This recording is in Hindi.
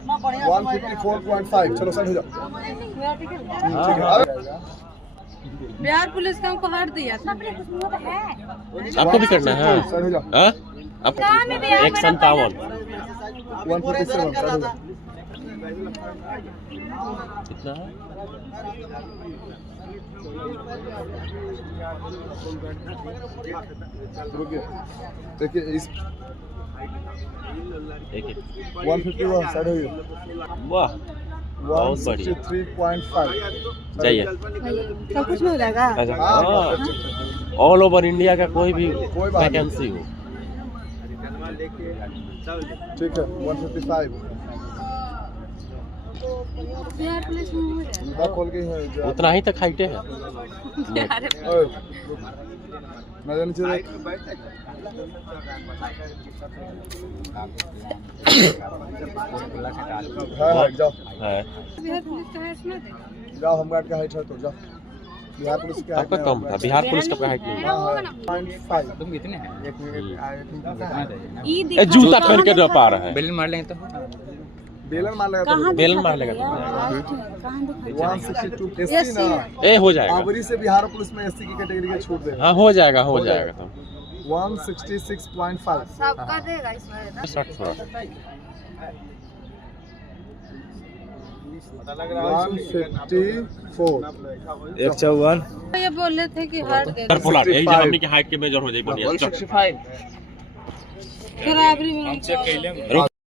154.5। चलो सर हो जाओ। बिहार पुलिस का हमको हार दिया था। आपको भी करना है? सर हो जाओ। हाँ? आप 157 157 सर हो जाओ। कितना है? रुकिए देखिए इस 151 सर हो जाओ। वाह बहुत बढ़िया। 163.5 जाइए। सब कुछ में हो जाएगा। ऑल ओवर इंडिया का कोई भी कोई बात वैकेंसी हो। ठीक है 155 बिहार पुलिस में हो जाएगा। खोल गई है उतना ही तक हाइटे है। नजर नीचे देख। हाँ जाओ है। बिहार पुलिस का हाइट ना दे। जाओ हम गार्ड का हाइट है तो जाओ। बिहार पुलिस के आपका कम था, बिहार पुलिस का हाइट नहीं है। 0.5 तुम कितने हैं? ए, जूता पहन के पा रहा है। बेलन मार लेंगे तो बेलन मार लगा कहाँ बेलन मार लेगा। कहाँ दिखा 162 एससी ना ए हो जाएगा। आवरी से बिहार पुलिस में एससी की कैटेगरी का छूट दे। हाँ हो जाएगा हो जाएगा। तो 166.5 सबका देगा इसमें। 60 थोड़ा 154 151 ये बोल रहे थे कि हार दे। पुलाट यही जो हमने के हाइट के मेजर हो जाए बढ़िया। 165 बराबरी में रुक